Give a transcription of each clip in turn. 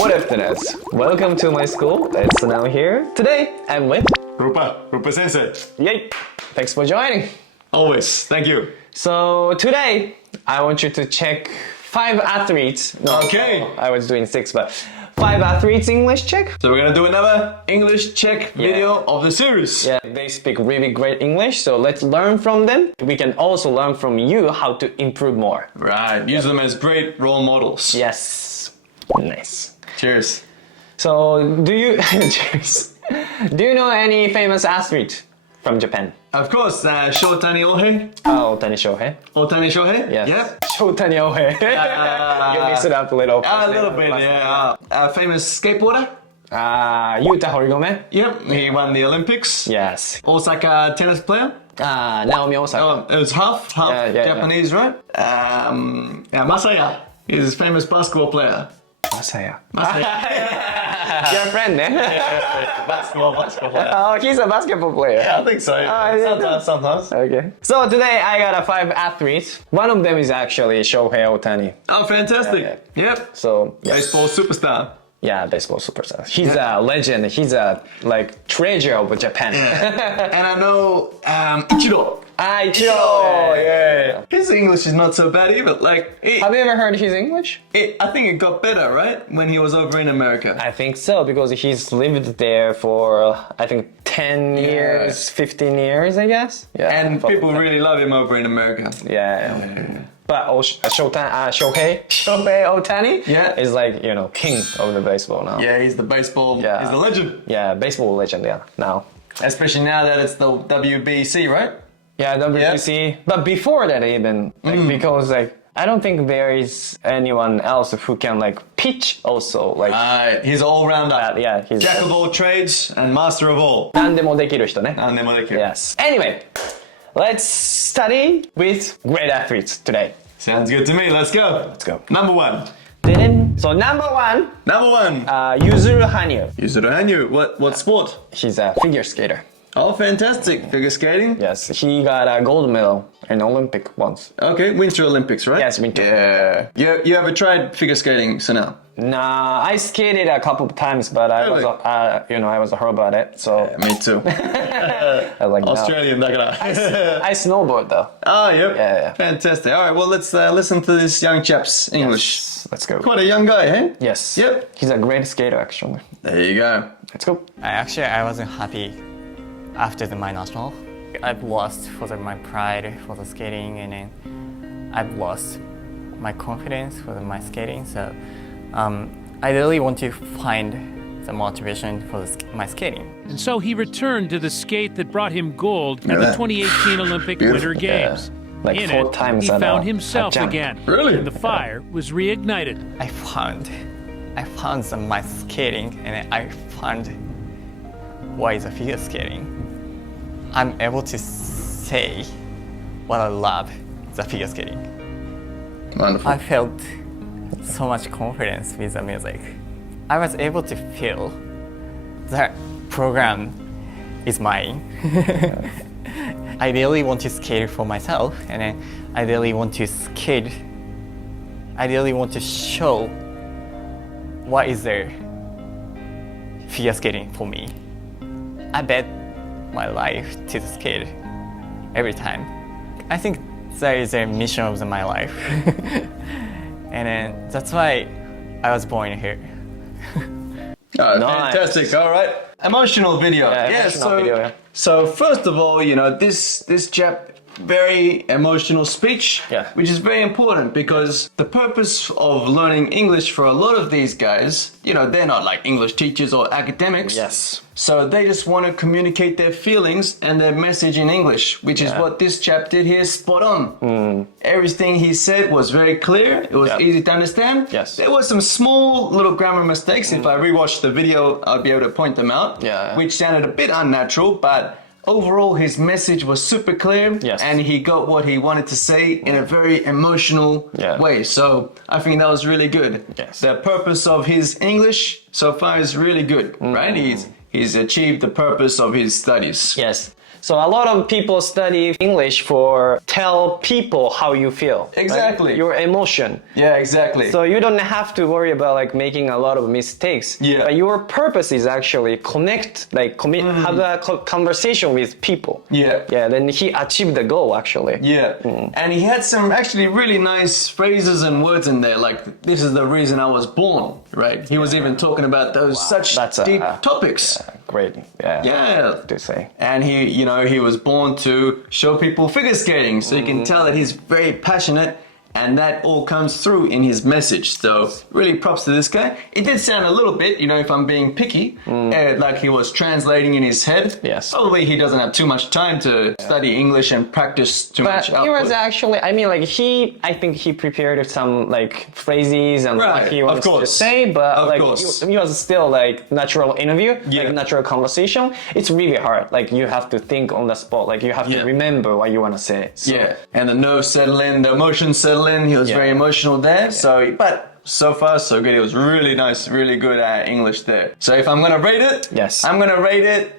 What after that? Welcome to my school. It's now here. Today I'm with Rupa sensei. Yay! Thanks for joining. Always, thank you. So today I want you to check 5 athletes. No, Okay. I was doing 6, but 5 athletes English check. So we're gonna do another English check video of the series. Yeah, they speak really great English, so let's learn from them. We can also learn from you how to improve more. Right, use them as great role models. Yes. Nice. Cheers. So, do you cheers. Do you know any famous athlete from Japan? Of course, Shotani Ohe. Otani Shohei. Otani Shohei? Yes. Yep. Shotani Ohe. You missed it up a little. A little bit, yeah. Famous skateboarder? Yuta Horigome. Yep, he won the Olympics. Yes. Osaka tennis player? Naomi Osaka. Oh, it was half Japanese, right? Masaya is a famous basketball player. Masaya. Your friend, eh? Basketball player. Oh, he's a basketball player. Yeah, I think so. Sometimes. Okay. So today I got 5 athletes. One of them is actually Shohei Ohtani. Oh, fantastic. Yep. So Baseball superstar. yeah, baseball superstar. He's a legend. He's a treasure of Japan. Yeah. And I know Ichiro. Ichiro. Yeah. His English is not so bad either. Have you ever heard his English? I think it got better, right? When he was over in America. I think so, because he's lived there for, I think, 10 years, 15 years, I guess. Yeah. And people really love him over in America. Yeah. But Shohei Ohtani is king of the baseball now. Yeah, he's the baseball, he's the legend. Yeah, baseball legend, now. Especially now that it's the WBC, right? Yeah, WBC. But before that even, because I don't think there is anyone else who can pitch also. He's all-rounder. Yeah, he's Jack of all trades and master of all. 何でもできる人ね。何でもできる。 Yes. Anyway, let's study with great athletes today. Sounds good to me. Let's go. Let's go. Number 1. So number 1, Yuzuru Hanyu. Hanyu. What sport? He's a figure skater. Oh, fantastic. Figure skating? Yes, he got a gold medal in Olympic once. Okay, Winter Olympics, right? Yes, Winter. Yeah. You ever tried figure skating, Sunil? Nah, I skated a couple of times, but I was horrible at it. So Yeah, me too. I was Australian, no. I snowboard though. Oh, yep. Yeah. Fantastic. All right, well, let's listen to this young chap's English. Yes, let's go. Quite a young guy, hey? Yes. Yep. He's a great skater, actually. There you go. Let's go. I wasn't happy after my national. I've lost my pride for the skating, and then I've lost my confidence for my skating. So I really want to find the motivation for my skating. And so he returned to the skate that brought him gold at the 2018 Olympic Winter Games. Like In 4 it, times he at found a himself jump. again. Really? And the fire was reignited. I found my skating, and I found why is figure skating. I'm able to say what I love the figure skating. Wonderful. I felt so much confidence with the music. I was able to feel that program is mine. I really want to skate for myself, and then I really want to skate. I really want to show what is the figure skating for me. I bet my life to skate every time. I think that is the mission of my life. And then that's why I was born here. Oh, Nice. Fantastic. All right. Emotional video. Video. So first of all, this chap, very emotional speech, which is very important because the purpose of learning English for a lot of these guys, they're not like English teachers or academics. Yes. So they just want to communicate their feelings and their message in English, which is what this chap did here, spot on. Everything he said was very clear. It was easy to understand. Yes. There were some small little grammar mistakes. If I rewatch the video, I'll be able to point them out, which sounded a bit unnatural, but overall, his message was super clear, and he got what he wanted to say in a very emotional way. So I think that was really good. Yes. The purpose of his English so far is really good, right? He's achieved the purpose of his studies. Yes. So a lot of people study English for tell people how you feel. Exactly. Right? Your emotion. Yeah, exactly. So you don't have to worry about like making a lot of mistakes. Yeah. But your purpose is actually connect, like have a conversation with people. Yeah. Yeah. Then he achieved the goal actually. Yeah. And he had some actually really nice phrases and words in there, like this is the reason I was born, right? He was even talking about those such deep topics. Great. Yeah. Yeah. To say. And he, you know, he was born to show people figure skating, so you can tell that he's very passionate. And that all comes through in his message. So really props to this guy. It did sound a little bit, you know, if I'm being picky, like he was translating in his head. Yes. Probably he doesn't have too much time to study English and practice too much output. But he was actually, I mean, like I think he prepared some like phrases and what he wants to say, but like it was still like natural interview, like natural conversation. It's really hard. Like you have to think on the spot. Like you have to remember what you want to say. So. Yeah. And the nerves settle in, the emotions settle in. He was very emotional there. So, but so far so good. It was really nice, really good English there. So if I'm gonna rate it, I'm gonna rate it.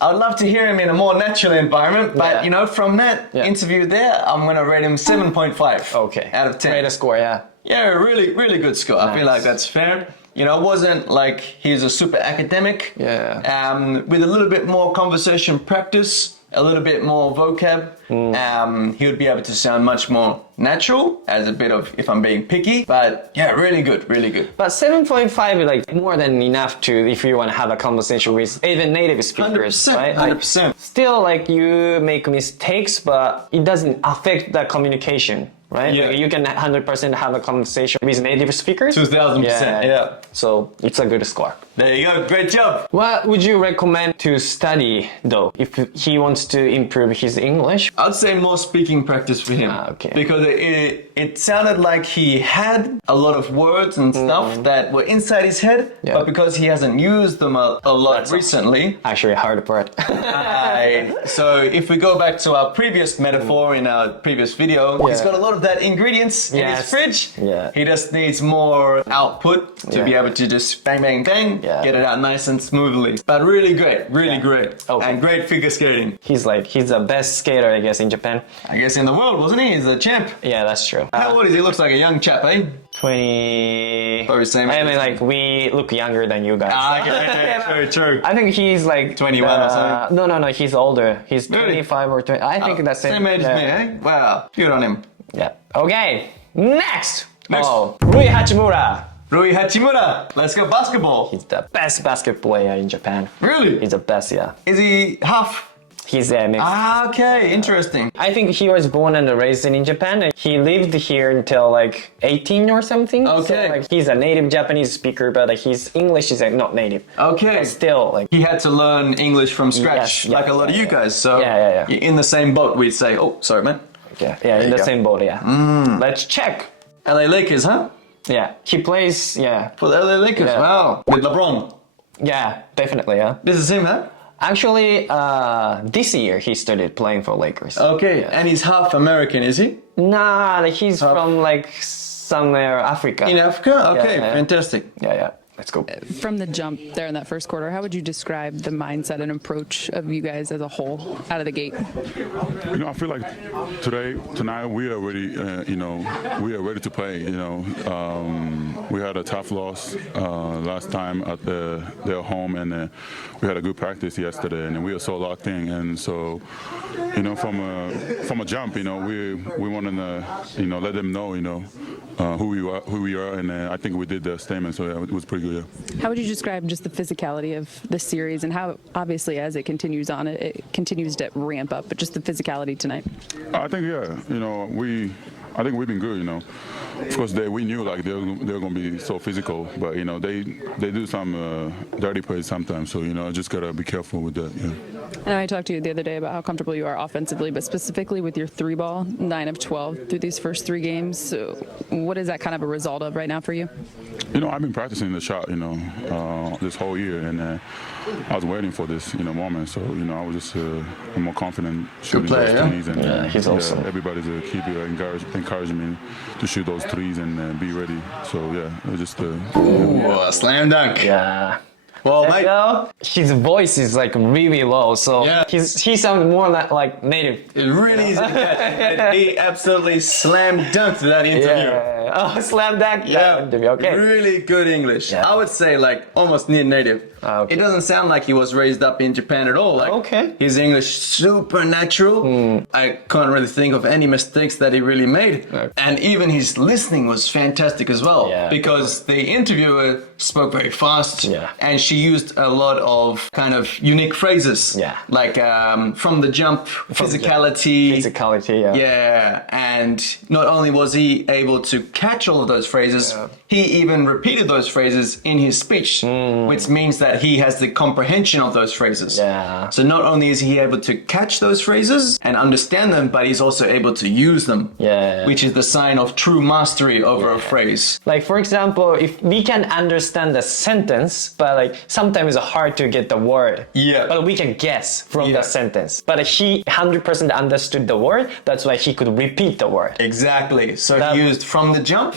I would love to hear him in a more natural environment, but you know, from that interview there, I'm gonna rate him 7.5. Okay. Out of 10. Rate a score, yeah. Yeah, really, really good score. I feel like that's fair. You know, it wasn't like he's a super academic. Yeah. With a little bit more conversation practice, a little bit more vocab, he would be able to sound much more natural, as a bit of, if I'm being picky, but yeah, really good, really good. But 7.5 is like more than enough to, if you want to have a conversation with even native speakers, 100%, right? 100%. Still, like you make mistakes, but it doesn't affect the communication. Right? Yeah. Like you can 100% have a conversation with native speakers. 2000%, yeah. So it's a good score. There you go, great job. What would you recommend to study though, if he wants to improve his English? I'd say more speaking practice for him. Okay. Because it sounded like he had a lot of words and stuff that were inside his head, but because he hasn't used them a lot recently. Actually a hard part. So if we go back to our previous metaphor in our previous video, he's got a lot of that ingredients in his fridge. Yeah. He just needs more output to be able to just bang, bang, bang, get it out nice and smoothly. But really great, really great. Okay. And great figure skating. He's the best skater, I guess, in Japan. I guess in the world, wasn't he? He's the champ. Yeah, that's true. How old is he? Looks like a young chap, eh? 20. Probably same. I mean, like, we look younger than you guys. Okay, true. I think he's like 21 or something. No, he's older. He's 25 or 20. I think that's same age as me, eh? Wow, good on him. Yeah. Okay, next. Oh, Rui Hachimura. Rui Hachimura. Let's go basketball. He's the best basketball player in Japan. Really? He's the best, yeah. Is he half? He's mixed. Okay, interesting. I think he was born and raised in Japan, and he lived here until like 18 or something. Okay. So, like, he's a native Japanese speaker, but his English is like, not native. Okay. But still, like, he had to learn English from scratch, like a lot of you guys. So you're in the same boat. We'd say, oh, sorry, man. Yeah, in the same boat. Yeah. Let's check. LA Lakers, huh? Yeah, he plays. For the LA Lakers. Yeah. Wow. With LeBron. Yeah, definitely. Yeah. This is him, huh? Actually, this year he started playing for Lakers. Okay, and he's half American, is he? Nah, he's from like somewhere Africa. In Africa? Okay, fantastic. Yeah. Let's go. From the jump there in that first quarter, how would you describe the mindset and approach of you guys as a whole out of the gate? You know, I feel like tonight we are ready. We are ready to play. You know, we had a tough loss last time at their home, and we had a good practice yesterday, and we were so locked in. And so, you know, from a jump, you know, we wanted to, let them know, who we are, and I think we did the statement. So yeah, it was pretty good. Yeah. How would you describe just the physicality of this series, and how obviously as it continues on, it continues to ramp up, but just the physicality tonight? I think I think we've been good. You know, of course we knew like they're going to be so physical, but they do some dirty plays sometimes. So just gotta be careful with that. Yeah. And I talked to you the other day about how comfortable you are offensively, but specifically with your 3-ball, 9 of 12 through these first 3 games. So what is that kind of a result of right now for you? I've been practicing the shot, this whole year, and I was waiting for this, moment. So, I was just more confident shooting those threes. And he's awesome. Everybody's keep encouraging me to shoot those threes and be ready. So, yeah, it was just Ooh, a slam dunk. Yeah. Well, mate. His voice is like really low, so he sounds more like native. It really is. And he absolutely slam dunked that interview. Oh, slam dunk interview. Okay. Really good English. I would say like almost near native. It doesn't sound like he was raised up in Japan at all. Like, his English super natural. I can't really think of any mistakes that he really made. And even his listening was fantastic as well. Because the interviewer spoke very fast. And she used a lot of kind of unique phrases. Like from the jump, physicality. And not only was he able to catch all of those phrases, he even repeated those phrases in his speech, which means that he has the comprehension of those phrases. So not only is he able to catch those phrases and understand them, but he's also able to use them, which is the sign of true mastery over a phrase. Like, for example, if we can understand the sentence, but like sometimes it's hard to get the word, but we can guess from the sentence. But he 100% understood the word, that's why he could repeat the word. Exactly. So he used from the jump,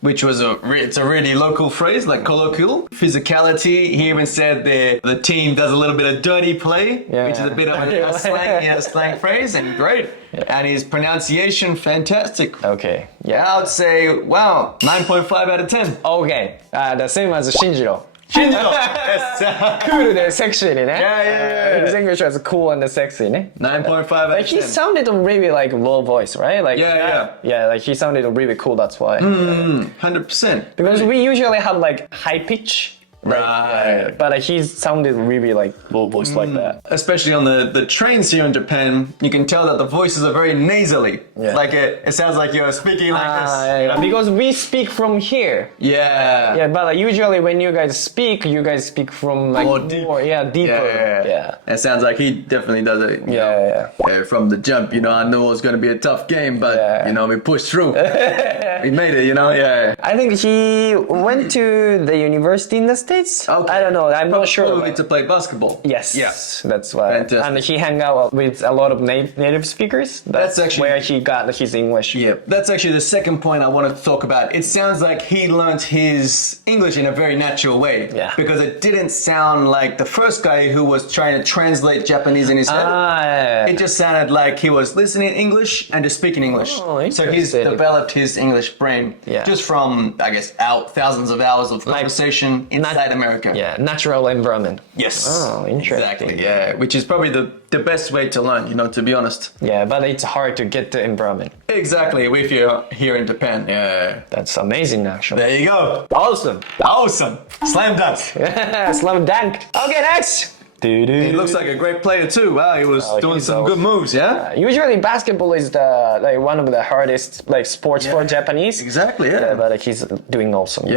which was it's a really local phrase, like colloquial. Physicality, he even said the team does a little bit of dirty play, which is a bit of a slang phrase, and great. And his pronunciation, fantastic. Okay. I would say, wow, 9.5 out of 10. Okay. The same as Shinjiro. Shinjiro! Yes. Cool でセクシーにね。His English was cool and sexy ね。9.5 out of 10. He sounded really like low voice, right? Like like he sounded really cool, that's why. 100%. Because we usually have like high pitch. Right. But he sounded really like low voice like that. Especially on the trains here in Japan, you can tell that the voices are very nasally. Like it sounds like you're speaking like this. Because we speak from here. But usually when you guys speak from like more deeper. It sounds like he definitely does it. From the jump, I knew it was going to be a tough game, but we pushed through. We made it, I think he went to the university in the States. I don't know. I'm not sure. Probably to play basketball. Yes, that's why. Fantastic. And he hung out with a lot of native speakers. That's actually where he got his English. That's actually the second point I wanted to talk about. It sounds like he learned his English in a very natural way. Because it didn't sound like the first guy who was trying to translate Japanese in his head. It just sounded like he was listening English and just speaking English. So he's developed his English brain just from, I guess, thousands of hours of conversation inside America. Natural environment. Yes. Oh, interesting. Exactly, which is probably the best way to learn, to be honest. But it's hard to get the environment. Exactly, if you're here in Japan. That's amazing, actually. There you go. Awesome. Slam dunk. Slam dunk. Okay, next. He looks like a great player too. Wow, he was doing some good moves, usually basketball is one of the hardest sports for Japanese. Exactly, but he's doing awesome.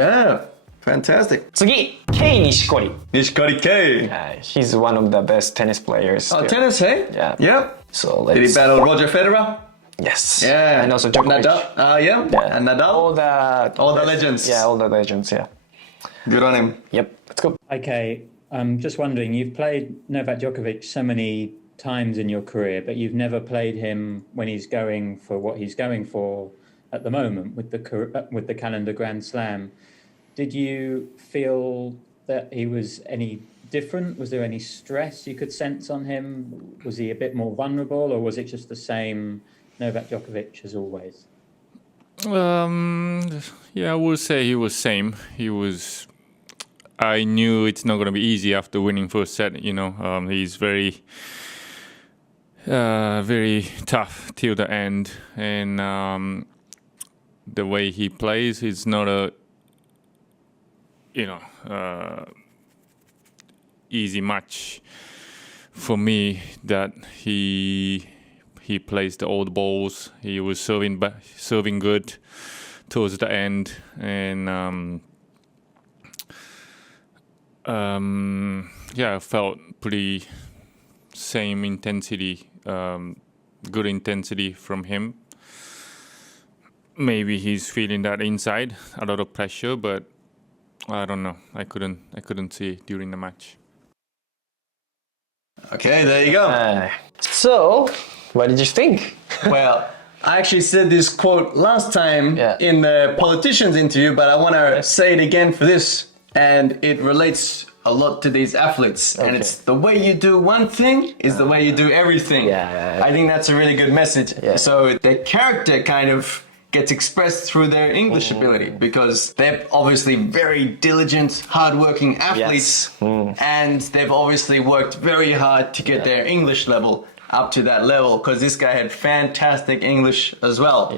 Fantastic. 次、Kei Nishikori. Nishikori Kei. He's one of the best tennis players. Oh, tennis, hey? Yeah. So did he battle Roger Federer? Yes. And also Djokovic. Nadal. And Nadal. All the legends. All the legends, Good on him. Yep. Let's go. Okay. I'm just wondering, you've played Novak Djokovic so many times in your career, but you've never played him when he's going for what he's going for at the moment with the calendar Grand Slam. Did you feel that he was any different? Was there any stress you could sense on him? Was he a bit more vulnerable, or was it just the same Novak Djokovic as always? I would say he was same. I knew it's not going to be easy after winning first set. He's very, very tough till the end, and the way he plays is not a easy match for me. That he plays the old balls. He was serving good towards the end, and I felt pretty same intensity, good intensity from him. Maybe he's feeling that inside, a lot of pressure, but I don't know. I couldn't see during the match. Okay, there you go. So, what did you think? Well, I actually said this quote last time in the politicians interview, but I want to say it again for this. And it relates a lot to these athletes, and it's the way you do one thing is the way you do everything. I think that's a really good message. So their character kind of gets expressed through their English ability, because they're obviously very diligent, hardworking athletes, and they've obviously worked very hard to get their English level up to that level, because this guy had fantastic English as well.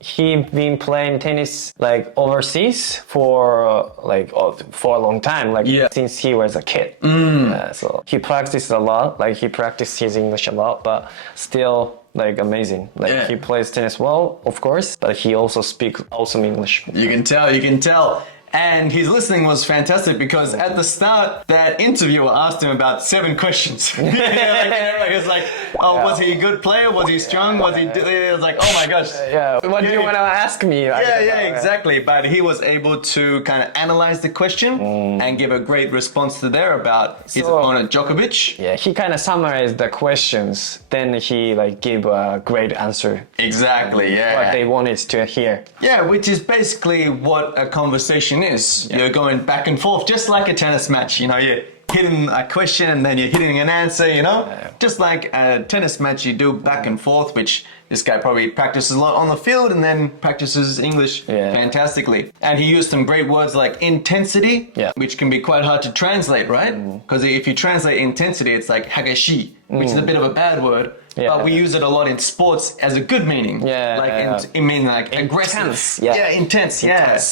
He been playing tennis like overseas for for a long time, since he was a kid. So he practiced a lot, he practiced his English a lot, but still amazing. He plays tennis well, of course, but he also speaks awesome English. You can tell. And his listening was fantastic, because at the start, that interviewer asked him about 7 questions. It's like, was he a good player? Was he strong? Was he... It was like, oh my gosh. What do you want to ask me? Exactly. But he was able to kind of analyze the question and give a great response to there about his opponent, Djokovic. He kind of summarized the questions. Then he gave a great answer. Exactly, what they wanted to hear. Which is basically what a conversation is. You're going back and forth, just like a tennis match. You're hitting a question and then you're hitting an answer, just like a tennis match, you do back and forth, which this guy probably practices a lot on the field and then practices English fantastically. And he used some great words like intensity, which can be quite hard to translate, right? Because if you translate intensity, it's like hagashi, which is a bit of a bad word. But we use it a lot in sports as a good meaning. It means aggressive. Intense.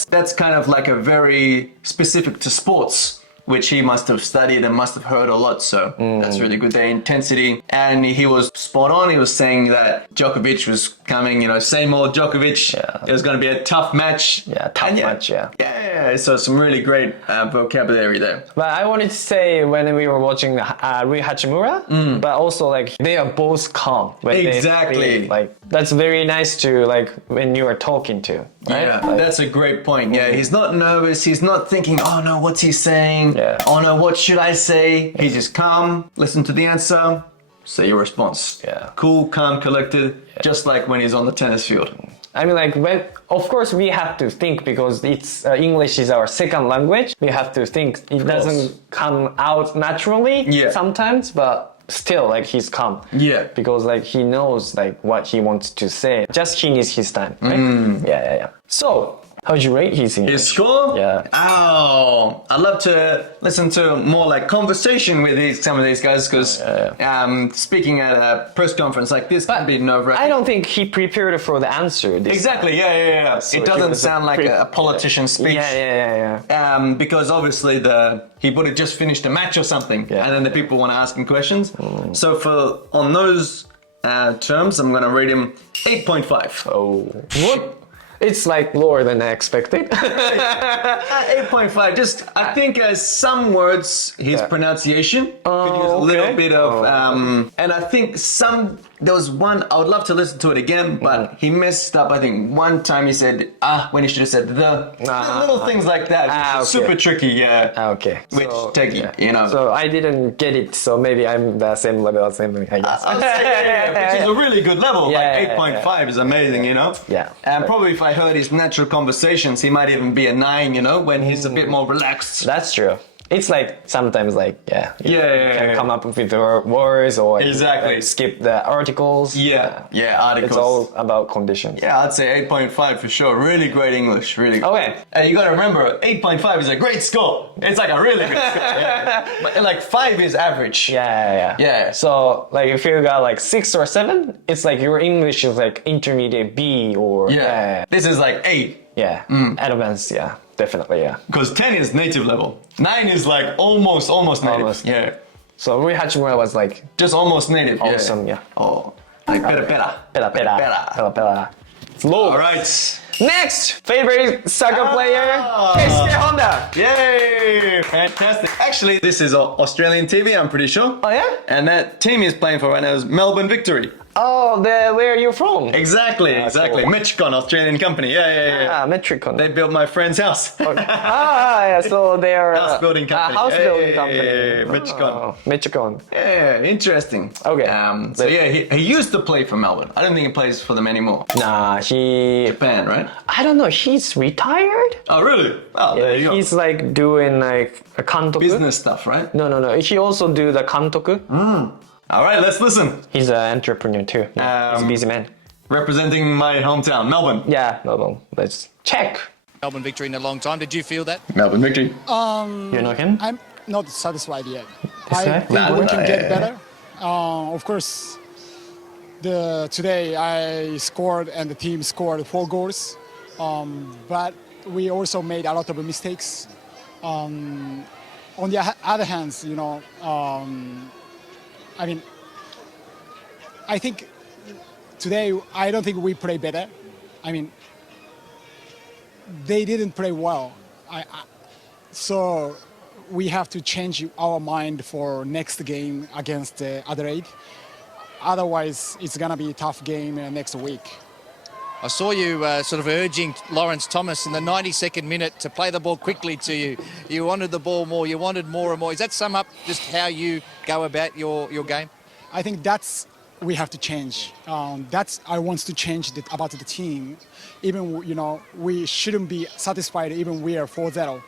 That's kind of a very specific to sports, which he must have studied and must have heard a lot. So that's really good, their intensity. And he was spot on. He was saying that Djokovic was coming, same old Djokovic. It was going to be a tough match. So some really great vocabulary there. But I wanted to say, when we were watching Rui Hachimura, but also they are both calm. When exactly. That's very nice to when you are talking to. Right? That's a great point. He's not nervous. He's not thinking, oh no, what's he saying? Oh no, what should I say? He's just calm, listen to the answer, say your response. Cool, calm, collected, just like when he's on the tennis field. I mean, of course we have to think, because it's English is our second language. We have to think. It doesn't come out naturally sometimes, but still he's calm. Because he knows what he wants to say. Just he needs his time, right? So, how'd you rate his English? His score? Oh, I'd love to listen to more conversation with some of these guys, because speaking at a press conference like this can be nerve-wracking. I don't think he prepared for the answer. Exactly, So it doesn't sound like a politician speech. Because obviously he would have just finished a match or something, and then the people want to ask him questions. So on those terms, I'm going to rate him 8.5. Oh, what? It's lower than I expected. 8.5. I think some words, his pronunciation could use a little bit of, and I think there was one, I would love to listen to it again, but he messed up. I think one time he said, when he should have said the. Little things like that. Super tricky, Okay. Which, So I didn't get it, so maybe I'm the same level as him, I guess. I'd say, which is a really good level. 8.5 is amazing, And probably if I heard his natural conversations, he might even be a 9, when he's a bit more relaxed. That's true. It's sometimes you can come up with the words, or skip the articles. Articles. It's all about conditions. I'd say 8.5 for sure. Really great English, really good. Okay. You gotta remember, 8.5 is a great score. It's a really good score. But 5 is average. So if you got 6 or 7, it's your English is intermediate B or This is 8. Advanced, definitely, Because 10 is native level. 9 is almost native. Almost. So Rui Hachimura was just almost native. Awesome, Oh, pera pera. Pera pera. Slow. All right. Next, favorite soccer player, Keisuke Honda. Yay! Fantastic. Actually, this is Australian TV, I'm pretty sure. Oh yeah? And that team he's playing for right now is Melbourne Victory. Oh, where are you from? Exactly. Cool. Metricon, Australian company. Yeah. Metricon. They built my friend's house. Yeah. So they are house building company. House building company. Metricon. Metricon. Yeah, interesting. Okay. So he used to play for Melbourne. I don't think he plays for them anymore. Nah, Japan, right? I don't know. He's retired. Oh, really? Oh, there you go. He's like doing like a kantoku. Business stuff, right? No. He also do the kantoku. All right, let's listen. He's an entrepreneur too. He's a busy man. Representing my hometown, Melbourne. Yeah, Melbourne. Let's check. Melbourne victory in a long time. Did you feel that? Melbourne victory. You know him? I'm not satisfied yet. I think we can get better. Of course, today I scored and the team scored 4 goals, but we also made a lot of mistakes. On the other hand, I think today I don't think we play better. They didn't play well. So we have to change our mind for next game against Adelaide. Otherwise, it's gonna be a tough game next week. I saw you sort of urging Lawrence Thomas in the 92nd minute to play the ball quickly to you. You wanted the ball more. You wanted more and more. Does that sum up just how you go about your game? I think that's we have to change. That's I want to change about the team. Even we shouldn't be satisfied even we are 4-0,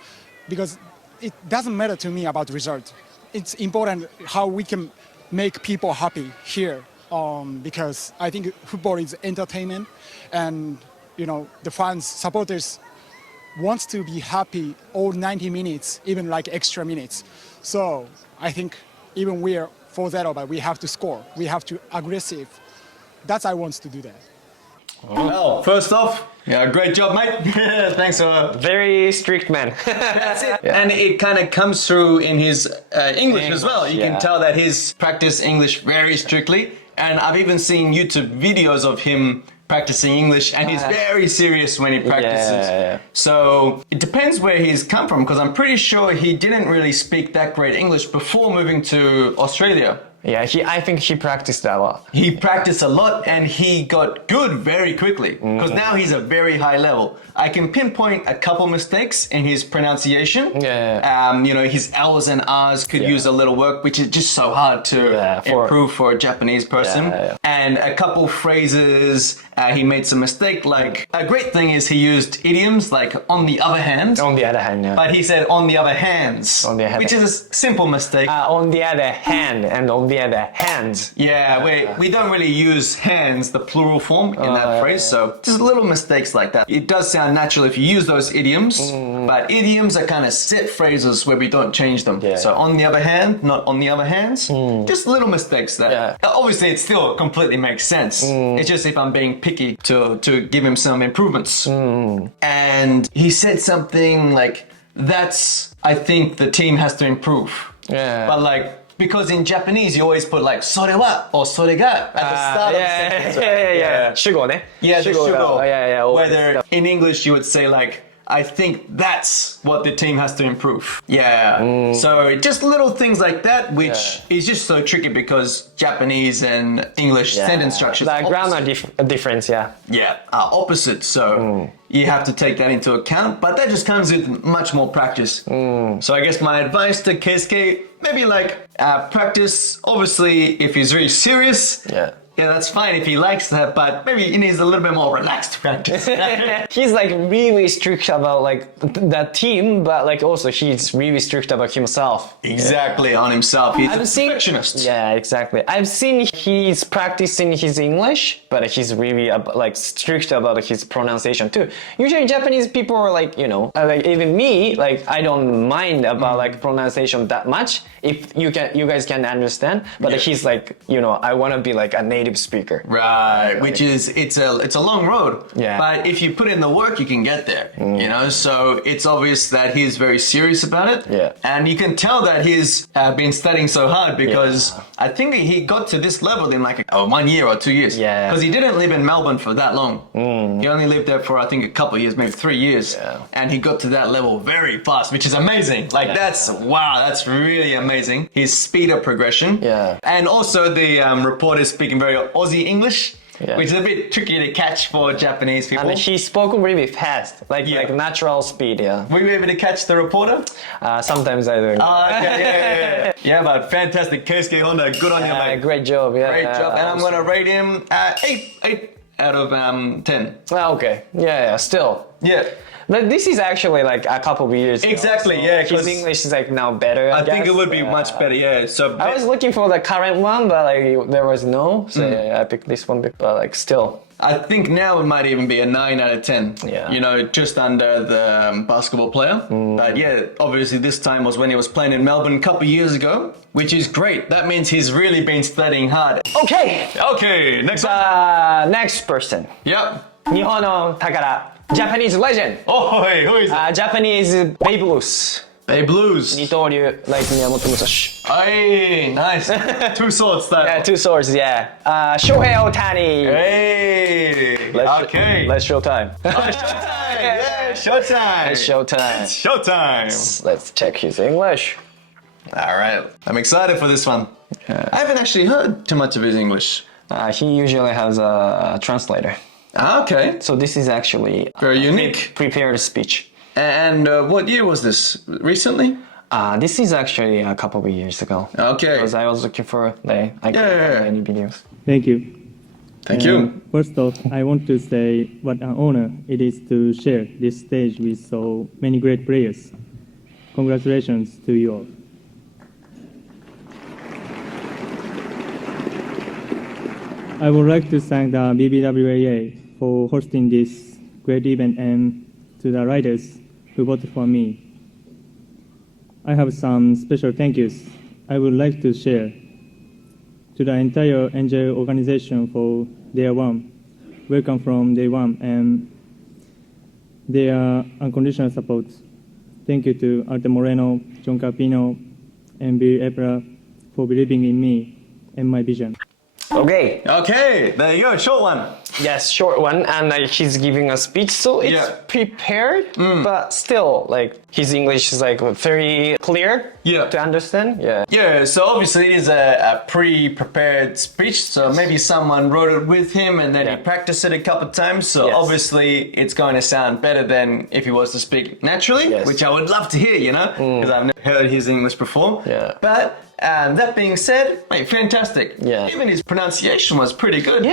because it doesn't matter to me about the result. It's important how we can make people happy here. Because I think football is entertainment, and the fans, supporters wants to be happy all 90 minutes, even like extra minutes. So I think even we are 4-0, but we have to score. We have to aggressive. That's I want to do that. Well, first off, great job, mate. Thanks for very strict man. That's it. Yeah. And it kind of comes through in his English as well. You can tell that he's practiced English very strictly. And I've even seen YouTube videos of him practicing English, and he's very serious when he practices. So it depends where he's come from, because I'm pretty sure he didn't really speak that great English before moving to Australia. Yeah, I think he practiced a lot. He practiced a lot, and he got good very quickly, because now he's a very high level. I can pinpoint a couple mistakes in his pronunciation. His L's and R's could use a little work, which is just so hard to improve for a Japanese person. And a couple phrases, he made some mistake. Like, a great thing is he used idioms like on the other hand. On the other hand, yeah. But he said on the other hands, which is a simple mistake. On the other hand and on the other hands. Yeah, we don't really use hands, the plural form, in that phrase. So just little mistakes like that. It does sound natural if you use those idioms, but idioms are kind of set phrases where we don't change them. So on the other hand, not on the other hands. Just little mistakes that obviously it still completely makes sense. It's just if I'm being picky to give him some improvements. And he said something like, I think the team has to improve. But because in Japanese you always put like それは or それが at the start of the sentence. 主語ね。Yeah, the 主語. Whether in English you would say like, I think that's what the team has to improve. So just little things like that, which is just so tricky because Japanese and English sentence structures the grammar difference, are opposite. So you have to take that into account, but that just comes with much more practice. So I guess my advice to Keisuke, maybe practice, obviously if he's really serious, that's fine if he likes that, but maybe he needs a little bit more relaxed practice. He's really strict about that team, but also he's really strict about himself. Exactly, on himself. He's a perfectionist. Yeah, exactly. I've seen he's practicing his English, but he's really strict about his pronunciation too. Usually Japanese people are even me, I don't mind about pronunciation that much if you guys can understand, but he's I want to be a native speaker. Right, which is it's a long road. But if you put in the work, you can get there. So it's obvious that he's very serious about it. And you can tell that he's been studying so hard because I think he got to this level in 1 year or 2 years. Because he didn't live in Melbourne for that long. He only lived there for I think a couple of years, maybe 3 years. And he got to that level very fast, which is amazing. That's really amazing. His speed of progression. And also the reporter speaking very Aussie English, which is a bit tricky to catch for Japanese people. And he spoke really fast, like natural speed, Were you able to catch the reporter? Sometimes I do. Okay, yeah, but fantastic. Keisuke Honda, good on you, mate. Great job, Great job. And I'm going to rate him 8 out of 10. Okay, still. Yeah. But this is actually like a couple of years ago. Exactly, so his English is like now better. I think it would be much better, So I was looking for the current one, but like there was no, so I picked this one. But like still, I think now it might even be a 9 out of 10. Yeah. You know, just under the basketball player. But obviously this time was when he was playing in Melbourne a couple of years ago, which is great. That means he's really been studying hard. Okay, next one. Next person. Yep. 日本の宝 Japanese legend. Oh, hey, who is it? Japanese Babe Ruth. Babe Ruth. 二刀流 like Miyamoto Musashi. Hey, nice. 2 swords style. Yeah, 2 swords, Shohei Ohtani. Hey. Let's showtime. Showtime. Showtime. Let's check his English. All right. I'm excited for this one. I haven't actually heard too much of his English. He usually has a translator. Okay. So this is actually very unique. Prepared speech. And what year was this? Recently? This is actually a couple of years ago. Okay. Because I was looking for I couldn't find any videos. Thank you. Thank you. First off, I want to say what an honor it is to share this stage with so many great players. Congratulations to you all. I would like to thank the BBWAA for hosting this great event and to the writers who voted for me. I have some special thank yous I would like to share to the entire NJ organization for their welcome from day one and their unconditional support. Thank you to Arte Moreno, John Carpino, and Bill Epra for believing in me and my vision. Okay, there you go, short one. Yes, short one, and he's giving a speech, so it's prepared, but still, like, his English is like very clear to understand. Yeah, so obviously it is a pre-prepared speech, so maybe someone wrote it with him and then he practiced it a couple of times, so obviously it's going to sound better than if he was to speak naturally, which I would love to hear, you know, because I've never heard his English before. But that being said, mate, fantastic. Even his pronunciation was pretty good.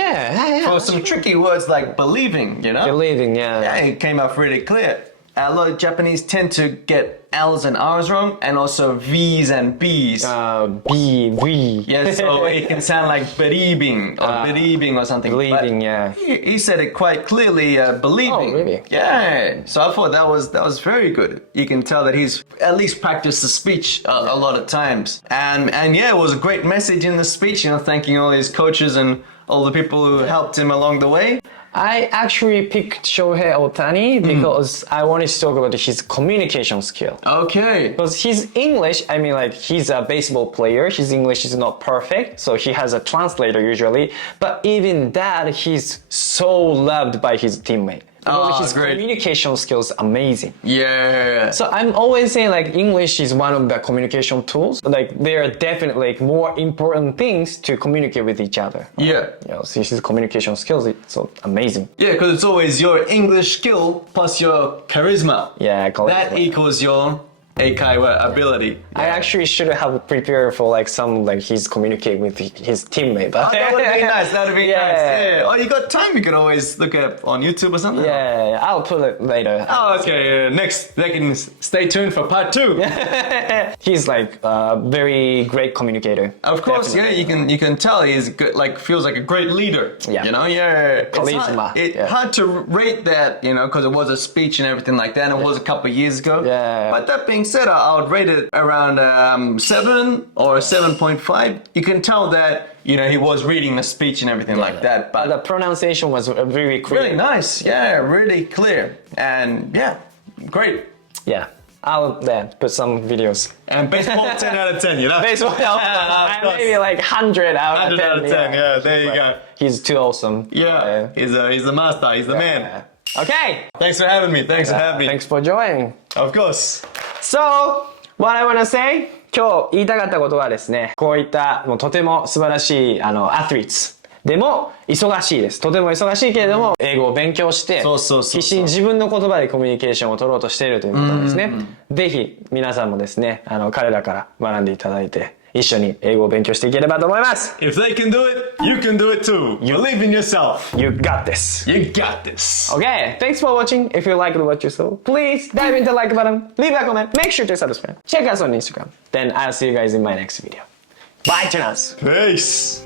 For some tricky words like believing, you know? Believing, it came up really clear. A lot of Japanese tend to get L's and R's wrong, and also V's and B's. B. Yeah, so it can sound like believing or believing or something. Believing, He said it quite clearly, believing. Oh, really? Yeah. So I thought that was very good. You can tell that he's at least practiced the speech a lot of times. And it was a great message in the speech, you know, thanking all his coaches and all the people who helped him along the way. I actually picked Shohei Ohtani because I wanted to talk about his communication skill. Okay. Because his English, I mean, like, he's a baseball player. His English is not perfect, so he has a translator usually. But even that, he's so loved by his teammate. Because his communication skills amazing. Yeah. So I'm always saying like English is one of the communication tools. Like there are definitely like more important things to communicate with each other. Yeah. You know, so his communication skills, it's so amazing. Yeah, because it's always your English skill plus your charisma. Yeah, that equals your Eikaiwa ability. I actually should have prepared for like some like he's communicating with his teammate. But that would be nice. That would be nice. Yeah. Oh, you got time? You could always look up on YouTube or something. Yeah, I'll put it later. Oh, okay. Next, they can stay tuned for part 2. He's like a very great communicator. Of course, definitely. You can tell he's good, like feels like a great leader. Yeah. You know, charisma. It's hard to rate that, you know, because it was a speech and everything like that. And it was a couple of years ago. Yeah. But that being said, I would rate it around 7 or 7.5. You can tell that, you know, he was reading the speech and everything like that. But the pronunciation was very clear. Really nice. Yeah, really clear. And yeah, great. Yeah. I'll put some videos. And baseball 10 out of 10, you know? Baseball maybe like 100 out of 10. 100 out of 10, yeah, there you go. He's too awesome. Yeah, he's the master, he's the man. Okay. Thanks for having me. Thanks for joining. Of course. So, what I want to say, 今日言いたかったことはですね、こういったもうとても素晴らしいアスリートでも忙しいです。とても忙しいけれども英語を勉強して必死に自分の言葉でコミュニケーションを取ろうとしているということですね。ぜひ皆さんもですね彼らから学んでいただいて一緒に英語を勉強していければと思います。 If they can do it, you can do it too. Believe in yourself. You got this. You got this. Okay, thanks for watching. If you liked what you saw, please dive into the like button, leave a comment, make sure to subscribe. Check us on Instagram. Then I'll see you guys in my next video. Bye, Tunas. Peace.